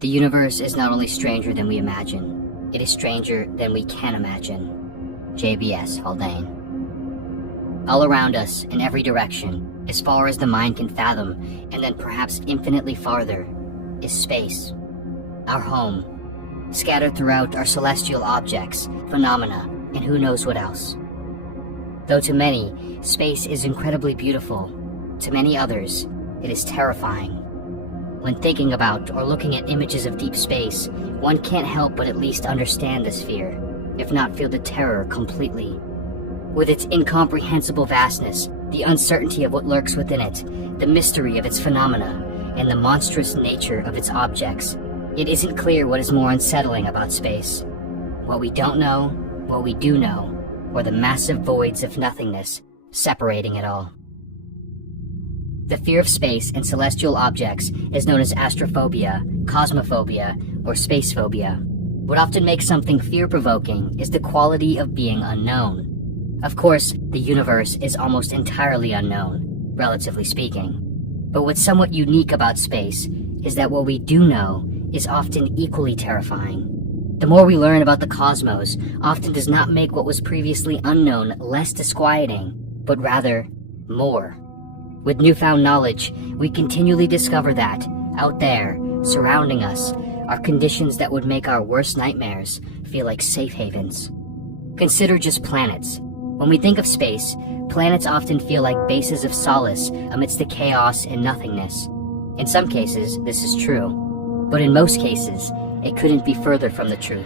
The universe is not only stranger than we imagine, it is stranger than we can imagine. J.B.S. Haldane. All around us, in every direction, as far as the mind can fathom, and then perhaps infinitely farther, is space. Our home, scattered throughout are celestial objects, phenomena, and who knows what else. Though to many, space is incredibly beautiful, to many others, it is terrifying. When thinking about or looking at images of deep space, one can't help but at least understand this fear, if not feel the terror completely. With its incomprehensible vastness, the uncertainty of what lurks within it, the mystery of its phenomena, and the monstrous nature of its objects, it isn't clear what is more unsettling about space. What we don't know, what we do know, or the massive voids of nothingness separating it all. The fear of space and celestial objects is known as astrophobia, cosmophobia, or spacephobia. What often makes something fear-provoking is the quality of being unknown. Of course, the universe is almost entirely unknown, relatively speaking. But what's somewhat unique about space is that what we do know is often equally terrifying. The more we learn about the cosmos often does not make what was previously unknown less disquieting, but rather more. With newfound knowledge, we continually discover that, out there, surrounding us, are conditions that would make our worst nightmares feel like safe havens. Consider just planets. When we think of space, planets often feel like bases of solace amidst the chaos and nothingness. In some cases, this is true, but in most cases, it couldn't be further from the truth.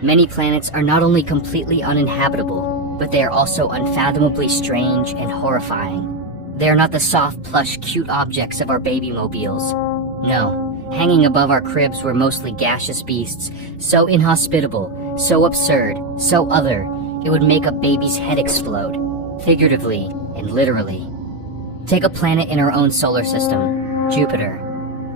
Many planets are not only completely uninhabitable, but they are also unfathomably strange and horrifying. They are not the soft, plush, cute objects of our baby mobiles. No, hanging above our cribs were mostly gaseous beasts, so inhospitable, so absurd, so other, it would make a baby's head explode, figuratively and literally. Take a planet in our own solar system, Jupiter.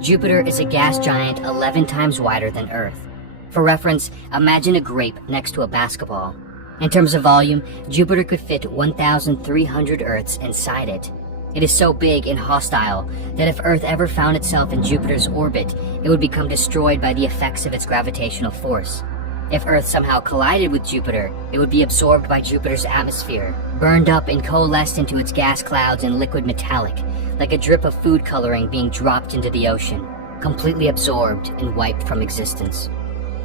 Jupiter is a gas giant 11 times wider than Earth. For reference, imagine a grape next to a basketball. In terms of volume, Jupiter could fit 1,300 Earths inside it. It is so big and hostile that if Earth ever found itself in Jupiter's orbit, it would become destroyed by the effects of its gravitational force. If Earth somehow collided with Jupiter, it would be absorbed by Jupiter's atmosphere, burned up and coalesced into its gas clouds and liquid metallic, like a drip of food coloring being dropped into the ocean, completely absorbed and wiped from existence.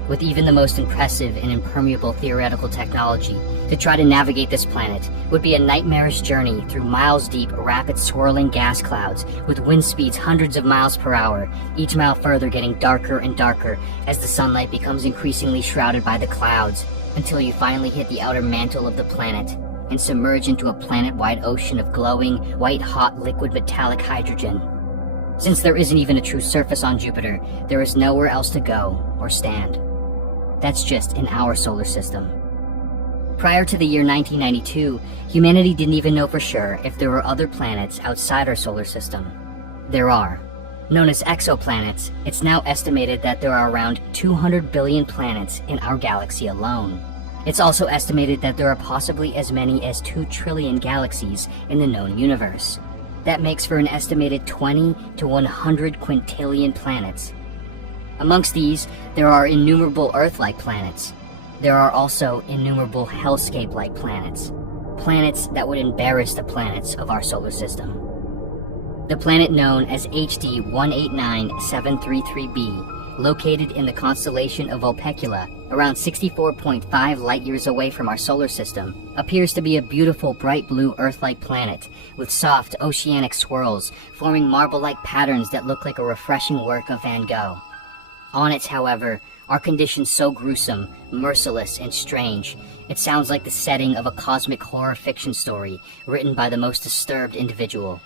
With even the most impressive and impermeable theoretical technology, to try to navigate this planet would be a nightmarish journey through miles-deep, rapid swirling gas clouds with wind speeds hundreds of miles per hour, each mile further getting darker and darker as the sunlight becomes increasingly shrouded by the clouds, until you finally hit the outer mantle of the planet and submerge into a planet-wide ocean of glowing, white-hot liquid metallic hydrogen. Since there isn't even a true surface on Jupiter, there is nowhere else to go or stand. That's just in our solar system. Prior to the year 1992, humanity didn't even know for sure if there were other planets outside our solar system. There are. Known as exoplanets, it's now estimated that there are around 200 billion planets in our galaxy alone. It's also estimated that there are possibly as many as 2 trillion galaxies in the known universe. That makes for an estimated 20 to 100 quintillion planets. Amongst these, there are innumerable Earth-like planets. There are also innumerable hellscape-like planets. Planets that would embarrass the planets of our solar system. The planet known as HD 189733b, located in the constellation of Vulpecula, around 64.5 light-years away from our solar system, appears to be a beautiful bright blue Earth-like planet with soft oceanic swirls forming marble-like patterns that look like a refreshing work of Van Gogh. On it, however, are conditions so gruesome, merciless, and strange, it sounds like the setting of a cosmic horror fiction story written by the most disturbed individual.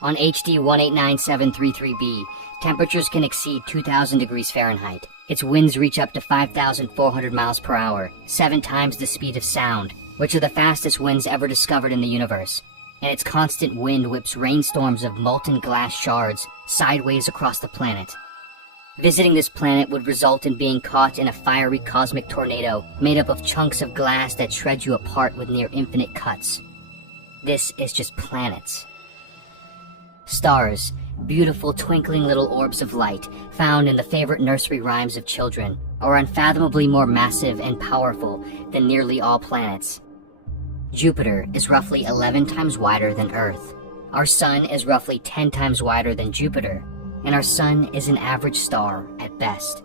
On HD 189733b, temperatures can exceed 2,000 degrees Fahrenheit. Its winds reach up to 5,400 miles per hour, 7 times the speed of sound, which are the fastest winds ever discovered in the universe. And its constant wind whips rainstorms of molten glass shards sideways across the planet. Visiting this planet would result in being caught in a fiery cosmic tornado made up of chunks of glass that shred you apart with near infinite cuts. This is just planets. Stars, beautiful twinkling little orbs of light found in the favorite nursery rhymes of children are unfathomably more massive and powerful than nearly all planets. Jupiter is roughly 11 times wider than Earth. Our Sun is roughly 10 times wider than Jupiter, and our Sun is an average star at best.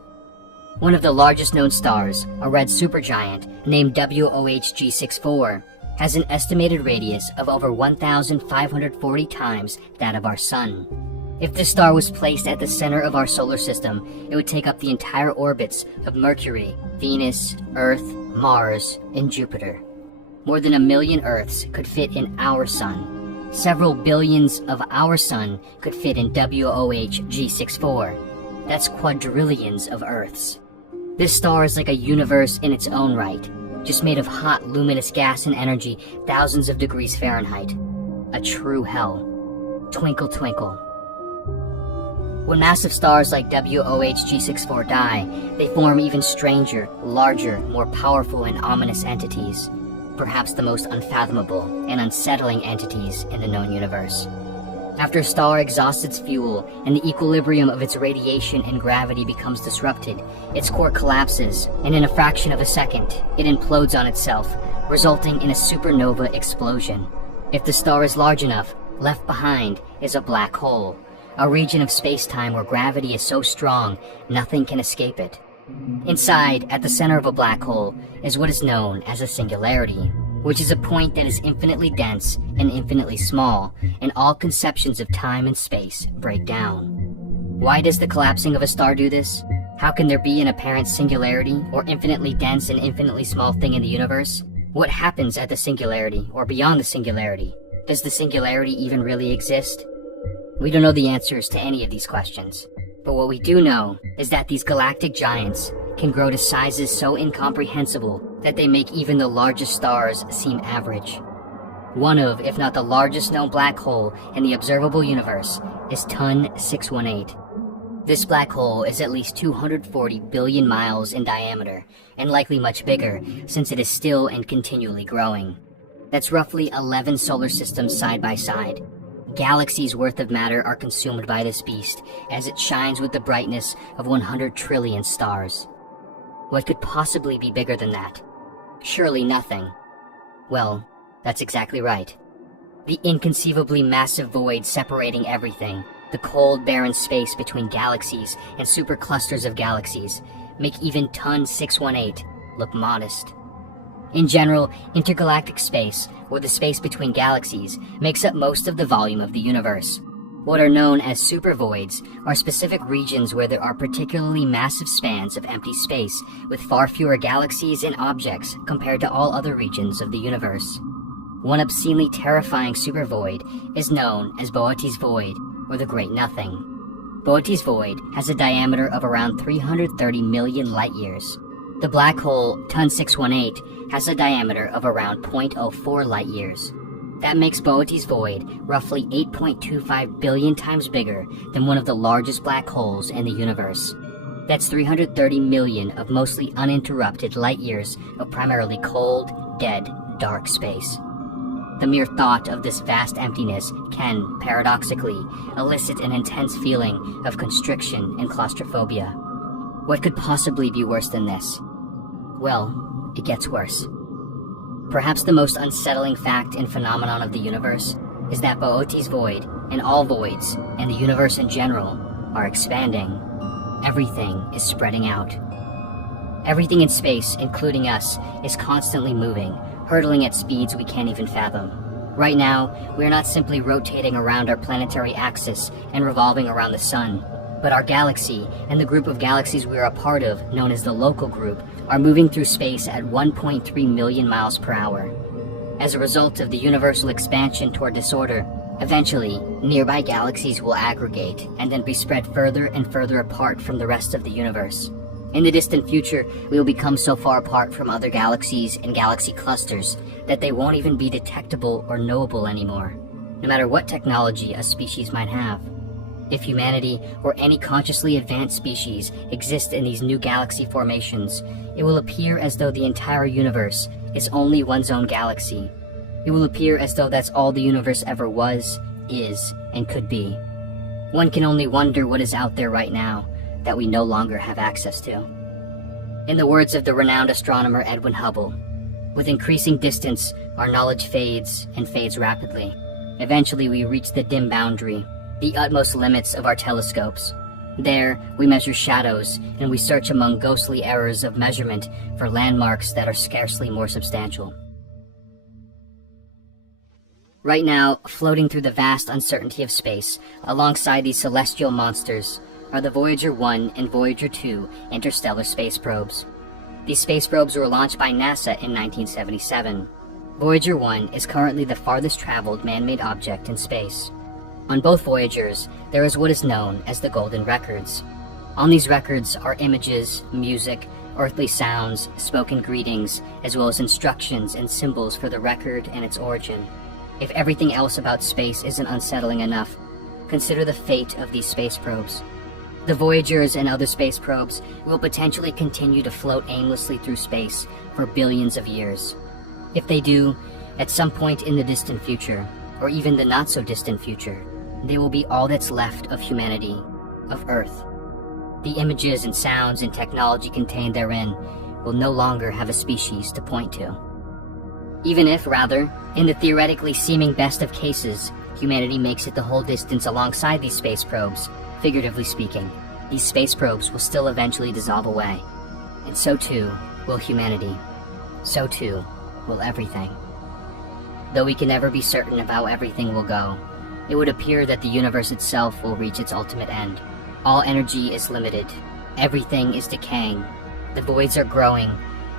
One of the largest known stars, a red supergiant named WOHG64, has an estimated radius of over 1,540 times that of our Sun. If this star was placed at the center of our solar system, it would take up the entire orbits of Mercury, Venus, Earth, Mars, and Jupiter. More than 1 million Earths could fit in our Sun. Several billions of our Sun could fit in WOHG64. That's quadrillions of Earths. This star is like a universe in its own right, just made of hot, luminous gas and energy thousands of degrees Fahrenheit. A true hell. Twinkle, twinkle. When massive stars like WOHG64 die, they form even stranger, larger, more powerful and ominous entities. Perhaps the most unfathomable and unsettling entities in the known universe. After a star exhausts its fuel and the equilibrium of its radiation and gravity becomes disrupted, its core collapses, and in a fraction of a second, it implodes on itself, resulting in a supernova explosion. If the star is large enough, left behind is a black hole, a region of space-time where gravity is so strong, nothing can escape it. Inside, at the center of a black hole, is what is known as a singularity, which is a point that is infinitely dense and infinitely small, and all conceptions of time and space break down. Why does the collapsing of a star do this? How can there be an apparent singularity, or infinitely dense and infinitely small thing in the universe? What happens at the singularity, or beyond the singularity? Does the singularity even really exist? We don't know the answers to any of these questions. But what we do know is that these galactic giants can grow to sizes so incomprehensible that they make even the largest stars seem average. One of, if not the largest known black hole in the observable universe, is TUN 618. This black hole is at least 240 billion miles in diameter, and likely much bigger since it is still and continually growing. That's roughly 11 solar systems side by side. Galaxies worth of matter are consumed by this beast as it shines with the brightness of 100 trillion stars. What could possibly be bigger than that? Surely nothing. Well, that's exactly right. The inconceivably massive void separating everything, the cold barren space between galaxies and superclusters of galaxies, make even TUN 618 look modest. In general, intergalactic space, or the space between galaxies, makes up most of the volume of the universe. What are known as supervoids are specific regions where there are particularly massive spans of empty space with far fewer galaxies and objects compared to all other regions of the universe. One obscenely terrifying supervoid is known as Boötes Void, or the Great Nothing. Boötes Void has a diameter of around 330 million light-years. The black hole TUN 618 has a diameter of around 0.04 light-years. That makes Boötes Void roughly 8.25 billion times bigger than one of the largest black holes in the universe. That's 330 million of mostly uninterrupted light-years of primarily cold, dead, dark space. The mere thought of this vast emptiness can, paradoxically, elicit an intense feeling of constriction and claustrophobia. What could possibly be worse than this? Well, it gets worse. Perhaps the most unsettling fact and phenomenon of the universe is that Boötes Void, and all voids, and the universe in general, are expanding. Everything is spreading out. Everything in space, including us, is constantly moving, hurtling at speeds we can't even fathom. Right now, we are not simply rotating around our planetary axis and revolving around the sun, but our galaxy and the group of galaxies we are a part of, known as the local group, are moving through space at 1.3 million miles per hour. As a result of the universal expansion toward disorder, eventually, nearby galaxies will aggregate and then be spread further and further apart from the rest of the universe. In the distant future, we will become so far apart from other galaxies and galaxy clusters that they won't even be detectable or knowable anymore, no matter what technology a species might have. If humanity, or any consciously advanced species, exist in these new galaxy formations, it will appear as though the entire universe is only one's own galaxy. It will appear as though that's all the universe ever was, is, and could be. One can only wonder what is out there right now that we no longer have access to. In the words of the renowned astronomer Edwin Hubble, with increasing distance, our knowledge fades and fades rapidly. Eventually we reach the dim boundary, the utmost limits of our telescopes. There, we measure shadows, and we search among ghostly errors of measurement for landmarks that are scarcely more substantial. Right now, floating through the vast uncertainty of space, alongside these celestial monsters, are the Voyager 1 and Voyager 2 interstellar space probes. These space probes were launched by NASA in 1977. Voyager 1 is currently the farthest traveled man-made object in space. On both Voyagers, there is what is known as the Golden Records. On these records are images, music, earthly sounds, spoken greetings, as well as instructions and symbols for the record and its origin. If everything else about space isn't unsettling enough, consider the fate of these space probes. The Voyagers and other space probes will potentially continue to float aimlessly through space for billions of years. If they do, at some point in the distant future, or even the not-so-distant future, they will be all that's left of humanity, of Earth. The images and sounds and technology contained therein will no longer have a species to point to. Even if, rather, in the theoretically seeming best of cases, humanity makes it the whole distance alongside these space probes, figuratively speaking, these space probes will still eventually dissolve away. And so too will humanity. So too will everything. Though we can never be certain of how everything will go, it would appear that the universe itself will reach its ultimate end. All energy is limited. Everything is decaying. The voids are growing,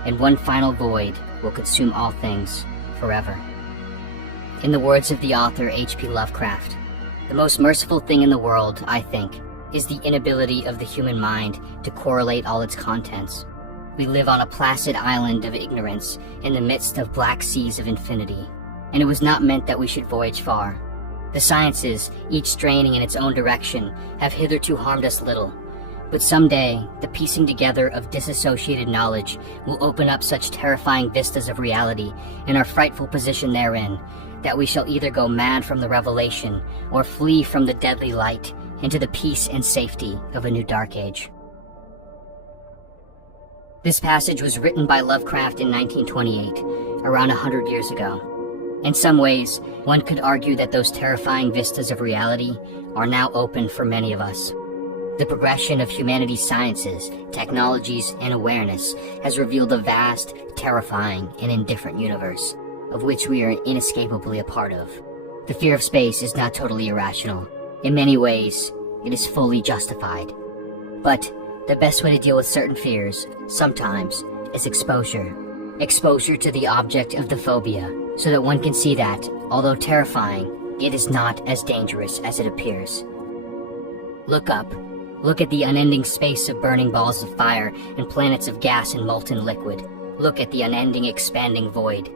and one final void will consume all things forever. In the words of the author H.P. Lovecraft, the most merciful thing in the world, I think, is the inability of the human mind to correlate all its contents. We live on a placid island of ignorance in the midst of black seas of infinity, and it was not meant that we should voyage far. The sciences, each straining in its own direction, have hitherto harmed us little, but someday the piecing together of disassociated knowledge will open up such terrifying vistas of reality and our frightful position therein, that we shall either go mad from the revelation or flee from the deadly light into the peace and safety of a new dark age. This passage was written by Lovecraft in 1928, around 100 years ago. In some ways, one could argue that those terrifying vistas of reality are now open for many of us. The progression of humanity's sciences, technologies, and awareness has revealed a vast, terrifying, and indifferent universe, of which we are inescapably a part of. The fear of space is not totally irrational. In many ways, it is fully justified. But the best way to deal with certain fears, sometimes, is exposure. Exposure to the object of the phobia, so that one can see that, although terrifying, it is not as dangerous as it appears. Look up. Look at the unending space of burning balls of fire and planets of gas and molten liquid. Look at the unending expanding void.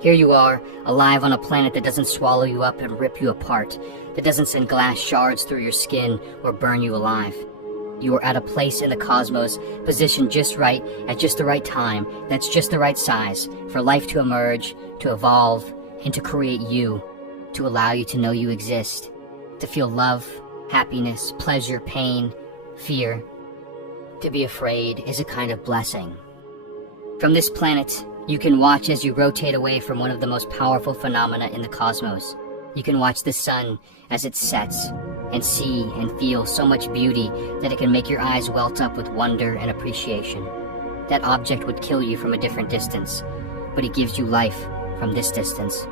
Here you are, alive on a planet that doesn't swallow you up and rip you apart, that doesn't send glass shards through your skin or burn you alive. You are at a place in the cosmos, positioned just right, at just the right time, that's just the right size, for life to emerge, to evolve, and to create you, to allow you to know you exist, to feel love, happiness, pleasure, pain, fear. To be afraid is a kind of blessing. From this planet, you can watch as you rotate away from one of the most powerful phenomena in the cosmos. You can watch the sun as it sets, and see and feel so much beauty that it can make your eyes welt up with wonder and appreciation. That object would kill you from a different distance, but it gives you life from this distance.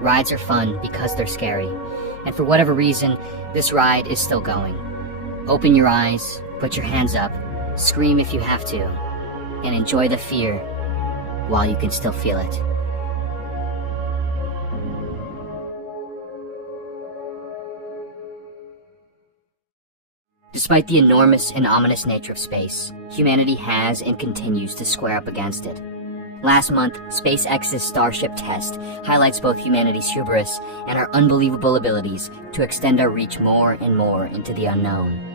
Rides are fun because they're scary, and for whatever reason, this ride is still going. Open your eyes, put your hands up, scream if you have to, and enjoy the fear while you can still feel it. Despite the enormous and ominous nature of space, humanity has and continues to square up against it. Last month, SpaceX's Starship test highlights both humanity's hubris and our unbelievable abilities to extend our reach more and more into the unknown.